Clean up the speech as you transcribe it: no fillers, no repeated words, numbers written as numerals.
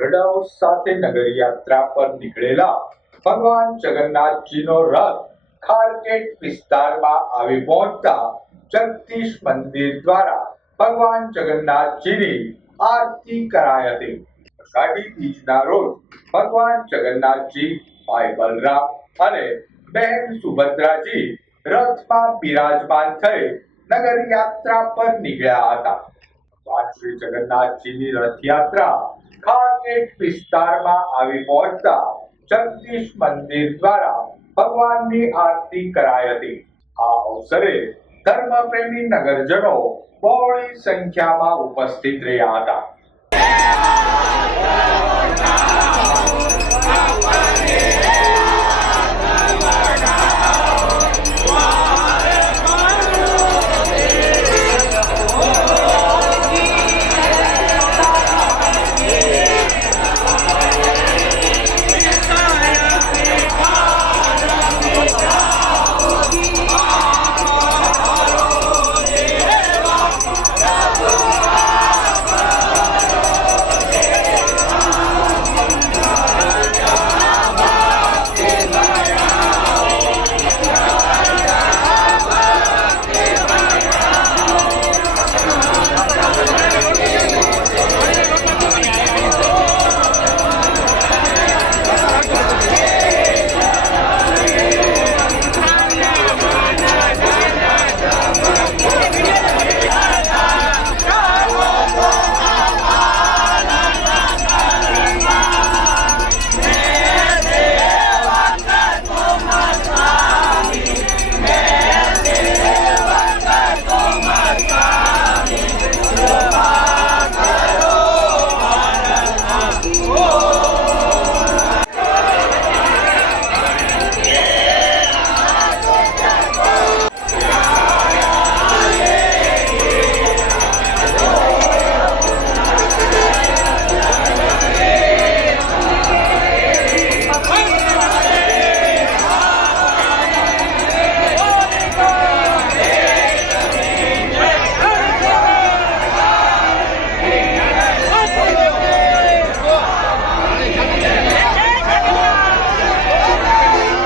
રડાઓ સાથે નગર યાત્રા પર નીકળેલા ભગવાન જગન્નાથજીનો રથ ખારગેટ વિસ્તારમાં આવી પહોંચતા જગદીશ મંદિર દ્વારા ભગવાન જગન્નાથજીની આરતી કરાઈ હતી. અષાઢી બીજના રોજ ભગવાન જગન્નાથજી, ભાઈ બલરામ અને બહેન સુભદ્રાજી રથમાં બિરાજમાન થઈ નગર યાત્રા પર નીકળ્યા હતા. ભગવાન શ્રી જગન્નાથજીની રથયાત્રા ખારગેટ વિસ્તારમાં આવી પહોંચતા જગદીશ મંદિર દ્વારા ભગવાનની આરતી કરાઈ હતી. આ અવસરે ધર્મપ્રેમી નગરજનો બહોળી સંખ્યામાં ઉપસ્થિત રહ્યા હતા.